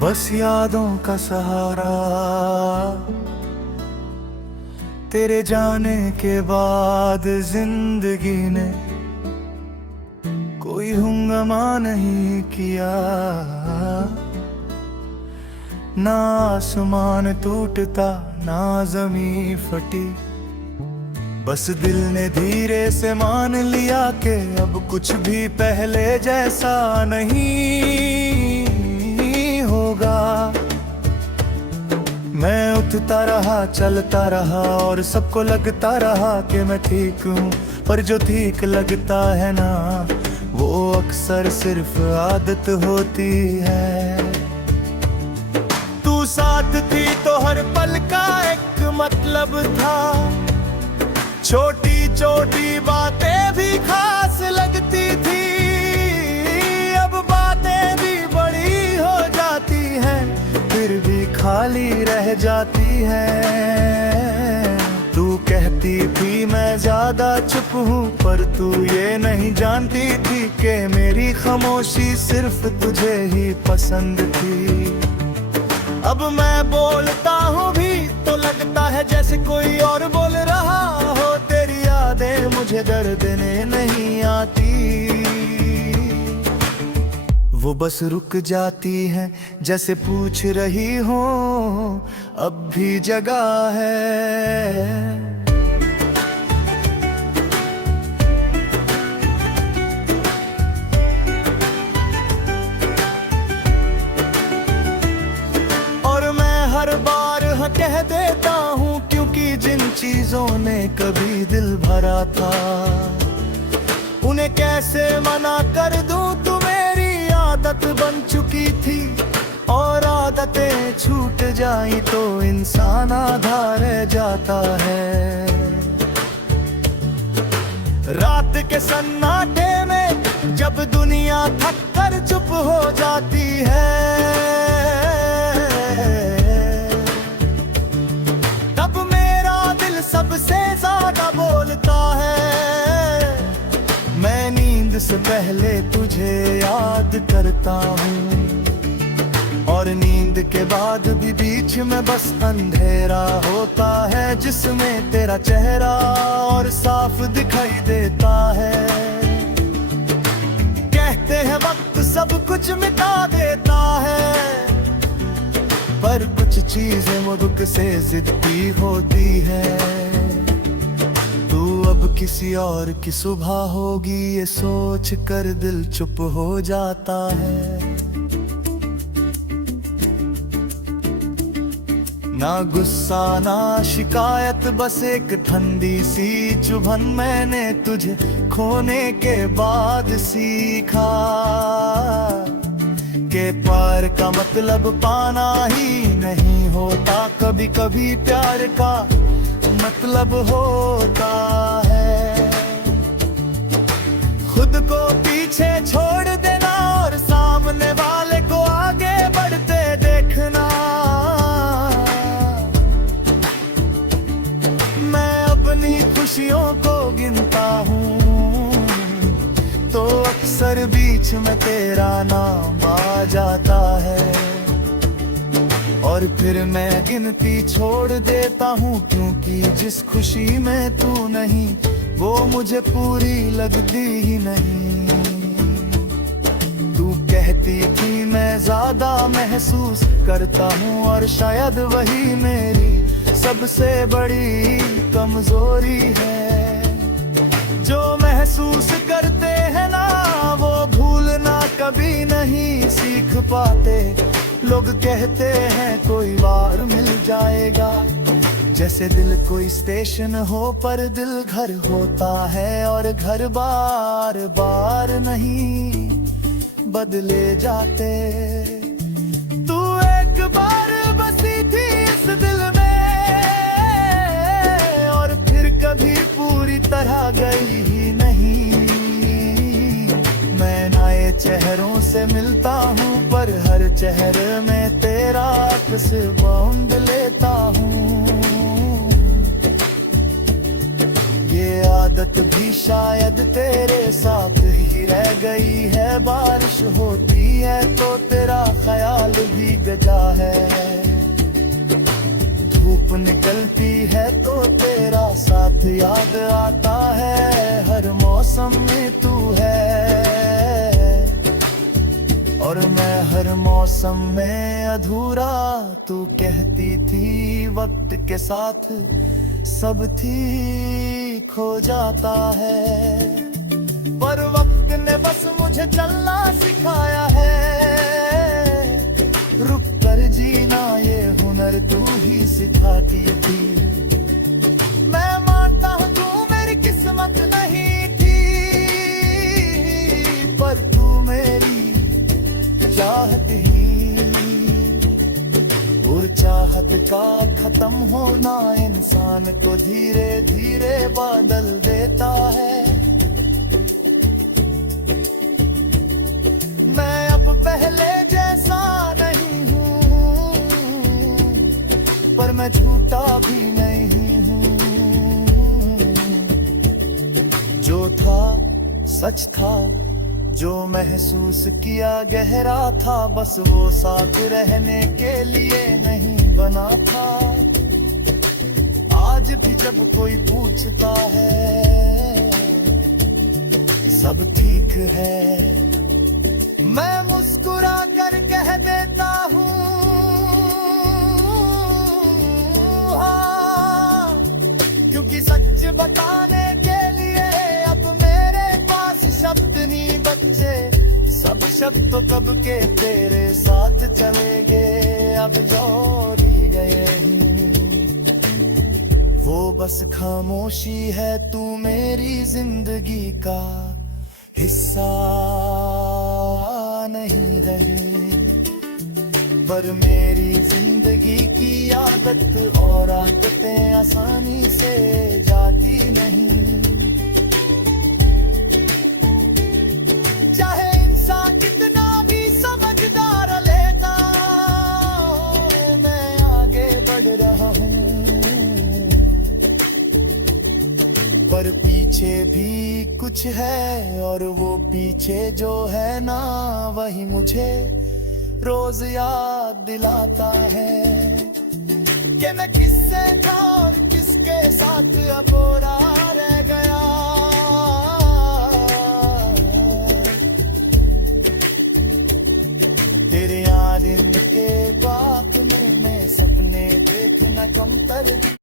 बस यादों का सहारा, तेरे जाने के बाद जिंदगी ने कोई हंगामा नहीं किया। ना आसमान टूटता ना जमीन फटी, बस दिल ने धीरे से मान लिया कि अब कुछ भी पहले जैसा नहीं होगा। मैं उठता रहा चलता रहा और सबको लगता रहा कि मैं ठीक हूँ, पर जो ठीक लगता है ना वो अक्सर सिर्फ आदत होती है। तू साथ थी तो हर पल का एक मतलब था, छोटी छोटी बातें भी खास लगती थी। अब बातें भी बड़ी हो जाती हैं, फिर भी खाली रह जाती हैं। तू कहती थी मैं ज्यादा चुप हूँ, पर तू ये नहीं जानती थी कि मेरी खामोशी सिर्फ तुझे ही पसंद थी। अब मैं बोलता हूँ भी तो लगता है जैसे कोई और बोल रहा हो। तेरी यादें मुझे दर्द देने नहीं आती, वो बस रुक जाती हैं जैसे पूछ रही हो अब भी जगह है। हर बार हाँ कह देता हूँ, क्योंकि जिन चीजों ने कभी दिल भरा था उन्हें कैसे मना कर दूं। तू मेरी आदत बन चुकी थी, और आदतें छूट जाई तो इंसान आधा रह जाता है। रात के सन्नाटे में जब दुनिया थक कर चुप हो जाती है, सबसे ज्यादा बोलता है। मैं नींद से पहले तुझे याद करता हूँ, और नींद के बाद भी बीच में बस अंधेरा होता है, जिसमें तेरा चेहरा और साफ दिखाई देता है। कहते हैं वक्त सब कुछ मिटा देता है, पर कुछ चीजें मुझ से जिद्दी होती है। तू अब किसी और की सुबह होगी ये सोच कर दिल चुप हो जाता है। ना गुस्सा ना शिकायत, बस एक ठंडी सी चुभन मैंने तुझे खोने के बाद सीखा के प्यार का मतलब पाना ही नहीं होता, कभी कभी प्यार का मतलब होता है खुद को पीछे छोड़ देना और सामने वाले को आगे बढ़ते देखना। मैं अपनी खुशियों को गिनता हूँ तो अक्सर बीच में तेरा नाम आ जाता है, और फिर मैं गिनती छोड़ देता हूँ, क्योंकि जिस खुशी में तू नहीं वो मुझे पूरी लगती ही नहीं। तू कहती थी मैं ज्यादा महसूस करता हूँ, और शायद वही मेरी सबसे बड़ी कमजोरी है। जो महसूस करते हैं ना वो भूलना कभी नहीं सीख पाते। लोग कहते हैं कोई बार मिल जाएगा, जैसे दिल कोई स्टेशन हो पर दिल घर होता है, और घर बार बार नहीं बदले जाते। तू एक बार बसी थी इस दिल में, और फिर कभी पूरी तरह गई ही नहीं। मैं नए चेहरों से मिलता हूँ, पर हर चेहरे में तेरा अक्स बांध लेता हूँ। ये आदत रात भी शायद तेरे साथ ही रह गई है। बारिश होती है तो तेरा ख्याल भी गजा है। धूप निकलती है तो तेरा साथ याद आता है। हर मौसम में तू है और मैं हर मौसम में अधूरा। तू कहती थी वक्त के साथ सब ठीक हो जाता है, पर वक्त ने बस मुझे चलना सिखाया है। रुक कर जीना ये हुनर तू ही सिखाती थी। मैं मानता हूँ तू मेरी किस्मत नहीं थी, पर तू मेरी चाहत ही। और चाहत का खत्म होना इंसान को धीरे धीरे बदल देता है। मैं अब पहले जैसा नहीं हूँ, पर मैं झूठा भी नहीं हूँ। जो था सच था, जो महसूस किया गहरा था, बस वो साथ रहने के लिए नहीं बना था। आज भी जब कोई पूछता है सब ठीक है, मैं मुस्कुरा कर कह देता हूँ हाँ, क्योंकि सच बताने के लिए अब मेरे पास शब्द नहीं बच्चे। सब शब्द तो कब के तेरे साथ चले गए, अब जोड़ी गए हैं। वो बस खामोशी है, तू मेरी जिंदगी का हिस्सा नहीं रहे, पर मेरी जिंदगी की आदत और आदतें आसानी से जाती नहीं। चाहे इंसान कितना भी समझदार लेता, मैं आगे बढ़ रहा हूँ, पर पीछे भी कुछ है। और वो पीछे जो है ना, वही मुझे रोज याद दिलाता है कि मैं किससे था और किसके साथ अबोरा रह गया। तेरे यार के बात में सपने देखना कम कर